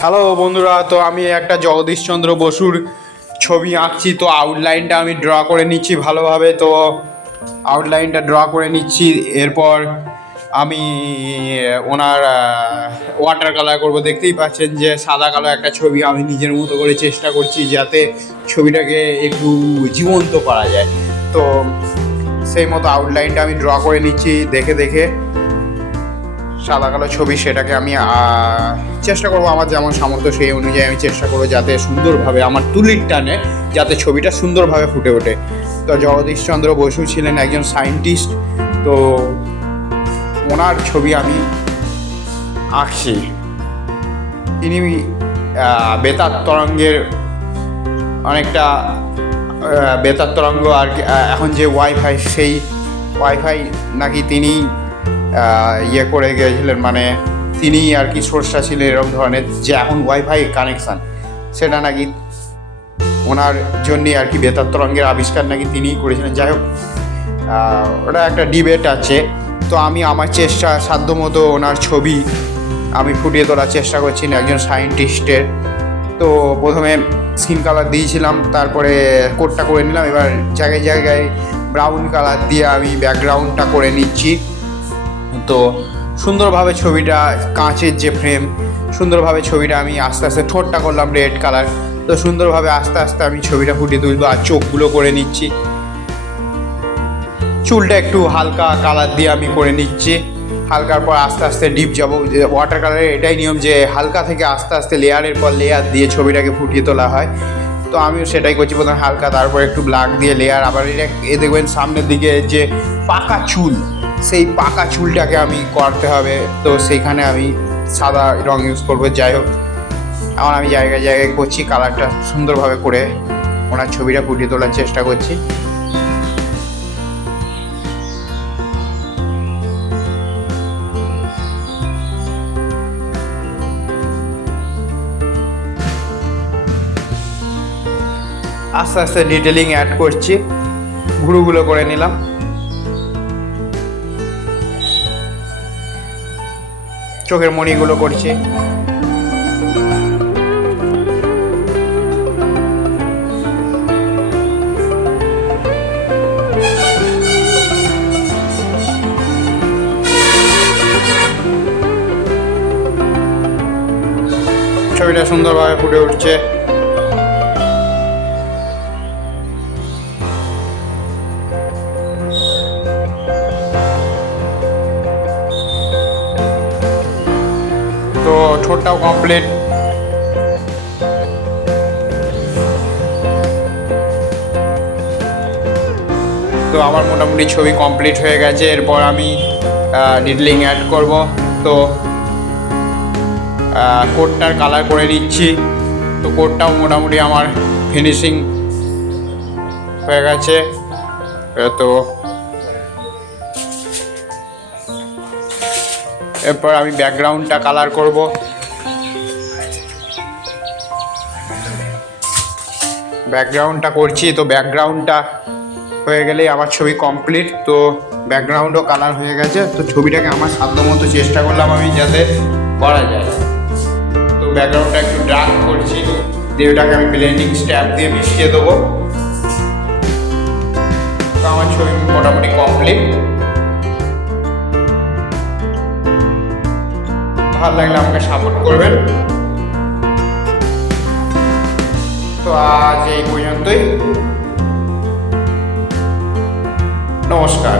Hello বন্ধুরা, তো আমি একটা জগদীশচন্দ্র বসুর ছবি আঁকছি। তো আউটলাইনটা আমি ড্র করে নিচ্ছি ভালোভাবে। তো আউটলাইনটা ড্র করে নিচ্ছি, এরপর আমি ওনার ওয়াটার কালার করব। দেখতেই পাচ্ছেন যে সাদা কালো একটা ছবি আমি নিজের মতো করে চেষ্টা করছি যাতে ছবিটাকে একটু জীবন্ত করা যায়। তো সেই মতো আউটলাইনটা আমি ড্র করে নিচ্ছি দেখে দেখে সাদা কালো ছবি, সেটাকে আমি চেষ্টা করবো আমার যেমন সামর্থ্য সেই অনুযায়ী আমি চেষ্টা করবো যাতে সুন্দরভাবে আমার তুলির টানে যাতে ছবিটা সুন্দরভাবে ফুটে ওঠে। তো জগদীশচন্দ্র বসু ছিলেন একজন সায়েন্টিস্ট, তো ওনার ছবি আমি আঁকছি। তিনি বেতার তরঙ্গের অনেকটা বেতার তরঙ্গ আর এখন যে ওয়াইফাই, সেই ওয়াইফাই নাকি তিনি ইয়ে করে গিয়েছিলেন, মানে তিনি আর কি স্রষ্টা ছিলেন এরকম ধরনের, যে এখন ওয়াইফাই কানেকশান সেটা নাকি ওনার জন্যে আর কি বেতার তরঙ্গের আবিষ্কার নাকি তিনিই করেছিলেন। যাই হোক, ওটা একটা ডিবেট আছে। তো আমি আমার সাধ্য মতো ওনার ছবি আমি ফুটিয়ে তোলার চেষ্টা করছি একজন সায়েন্টিস্টের। তো প্রথমে স্কিন কালার দিয়েছিলাম, তারপরে কোটটা করে নিলাম, এবার জায়গায় জায়গায় ব্রাউন কালার দিয়ে আমি ব্যাকগ্রাউন্ডটা করে নিচ্ছি। তো সুন্দরভাবে ছবিটা, কাঁচের যে ফ্রেম, সুন্দরভাবে ছবিটা আমি আস্তে আস্তে ঠোঁটটা করলাম রেড কালার। তো সুন্দরভাবে আস্তে আস্তে আমি ছবিটা ফুটিয়ে তুলবো আর চোখগুলো করে নিচ্ছি। চুলটা একটু হালকা কালার দিয়ে আমি করে নিচ্ছি। হালকার পর আস্তে আস্তে ডিপ যাবো। ওয়াটার কালারের এটাই নিয়ম যে হালকা থেকে আস্তে আস্তে লেয়ারের পর লেয়ার দিয়ে ছবিটাকে ফুটিয়ে তোলা হয়। তো আমিও সেটাই করছি, প্রথমে হালকা, তারপর একটু ব্ল্যাক দিয়ে লেয়ার। আবার এ দেখবেন সামনের দিকে যে পাকা চুল, সেই পাকা চুলটাকে আমি করতে হবে। তো সেইখানে আমি সাদা রঙ ইউজ করবো। যাই হোক, এখন আমি জায়গায় জায়গায় করছি, কালারটা সুন্দরভাবে করে ওনার ছবিটা ফুটিয়ে তোলার চেষ্টা করছি। আস্তে আস্তে ডিটেলিং অ্যাড করছি, ঘুরুগুলো করে নিলাম। চোখের মণিগুলো করছি। ছবিটা সুন্দরভাবে ফুটে উঠছে। তো ঠোঁটটাও কমপ্লিট। তো আমার মোটামুটি ছবি কমপ্লিট হয়ে গেছে। এরপর আমি ডিটেলিং অ্যাড করব। তো কোটটার কালার করে নিচ্ছি। তো কোটটাও মোটামুটি আমার ফিনিশিং হয়ে গেছে। তো এরপর আমি ব্যাকগ্রাউন্ডটা কালার করব। ব্যাকগ্রাউন্ডটা করছি। তো ব্যাকগ্রাউন্ডটা হয়ে গেলেই আমার ছবি কমপ্লিট। তো ব্যাকগ্রাউন্ডও কালার হয়ে গেছে। তো ছবিটাকে আমার সাধ্য মতো চেষ্টা করলাম আমি যাতে করা যায়। তো ব্যাকগ্রাউন্ডটা একটু ডার্ক করছি, দিয়ে ওটাকে আমি ব্লেন্ডিং স্ট্যাপ দিয়ে মিশিয়ে দেবো। তো আমার ছবি মোটামুটি কমপ্লিট। ভালো লাগলে আমাকে সাপোর্ট করবেন। তো আজ এই পর্যন্তই। নমস্কার।